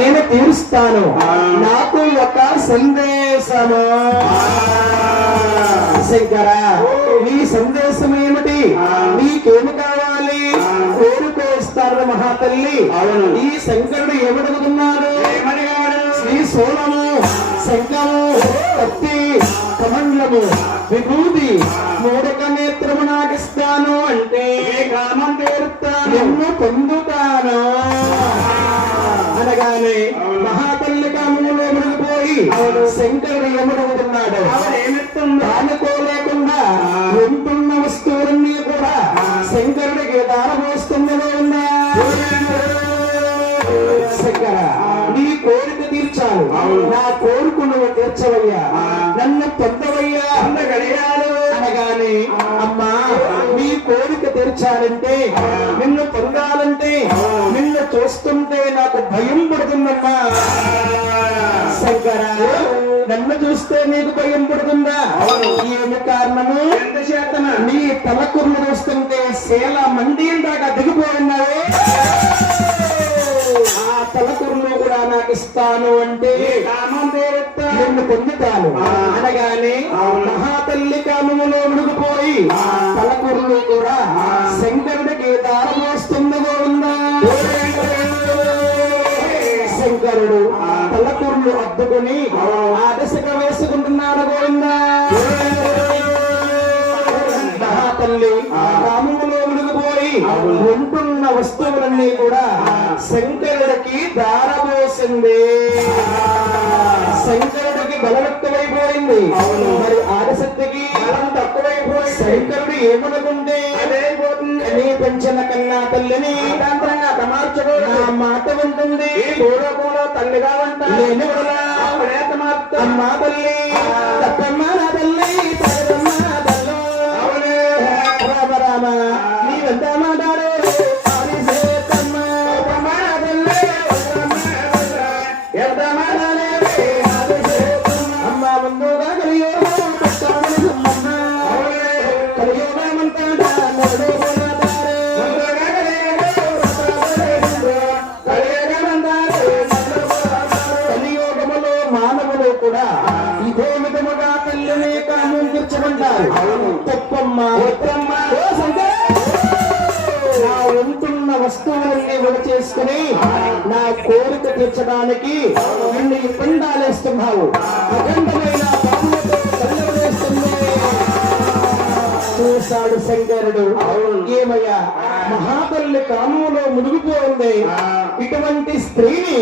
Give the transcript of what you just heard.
నేను తీరుస్తాను. నాకు ఒక సందేశము. శంకర, నీ సందేశం ఏమిటి? నీకేమి కావాలి? కోరుకోస్తాను మహాతల్లి. ఈ శంకరుడు ఏమడుగుతున్నాడు? శ్రీ సోళము, శంఖము, కత్తి, కమండలము, విభూతి, మూడక నేత్రము నాకిస్తాను అంటే కామం తీరుస్తాను, నిన్ను పొందుతాను అనగానే మహాతల్లి కామంలో మునిగిపోయి శంకరుడు ఏమడుగుతున్నాడు? దానుకోలేకుండా ఉంటున్న వస్తువులన్నీ కూడా శంకరుడికి దారమోస్తున్నదో ఉన్నా. శంకర, నీ కోరిక తీర్చాను. నా కోరిక నువ్వు తీర్చవయ్యా, నన్ను పొందవయ్యా అందగలిగాను అనగానే, అమ్మా నీ కోరిక తీర్చాలంటే, నిన్ను పొందాలంటే, నిన్ను చూస్తుంటే నాకు భయం పడుతుందమ్మా. శంకర, నన్ను చూస్తే నీకు భయం పడుతుందా? ఏమి కారణము? ఎంతచేతన? నీ తలకుర్లు చూస్తుంటే శీల మండీల దాకా దిగిపోయినావే. ఆ తలకుర్లు కూడా నాకు ఇస్తాను అంటే నిన్ను పొందుతాను అనగానే మహాతల్లి కామములో మునిగిపోయి తలకుర్లు కూడా శంకరుడికి దారం వస్తుందో ఉందా. శంకరుడు తలకుర్లు అద్దుకుని ఆదశగా వేసుకుంటున్నాడు గోవిందా. మహాతల్లి కామములో మునిగిపోయి ఉంటున్న వస్తువులన్నీ కూడా శంకరుడికి దారబోసింది. శంకరుడికి బలం ఎక్కువైపోయింది, మరి ఆదిశక్తికి బలం తక్కువైపోయింది. శంకరుడు ఏమనుకుంటే నీ పెంచిన కన్నా తల్లిని మార్చుకోవడం నా మాట ఉంటుంది. పూర్వకంలో తల్లిగా ఉంటాను అమ్మా తల్లి, తప్పమ్మ నా తల్లి, రామ రామ నీవెంత మాట్లాడు. మానవులు కూడా ఇదే విధముగా తల్లిని కామం తీర్చమంటారు. తప్పమ్మ నా ఉంటున్న వస్తువులన్నీ విడ చేసుకుని నా కోరిక తీర్చడానికి నిన్ను పిండాలేస్తున్నావు. అఖండమైన పాములతో తల్లివేస్తుంది. చూశాడు శంకరుడు, ఏమయ్యా మహాతల్లి కామంలో మునిగిపోయింది, ఇటువంటి స్త్రీని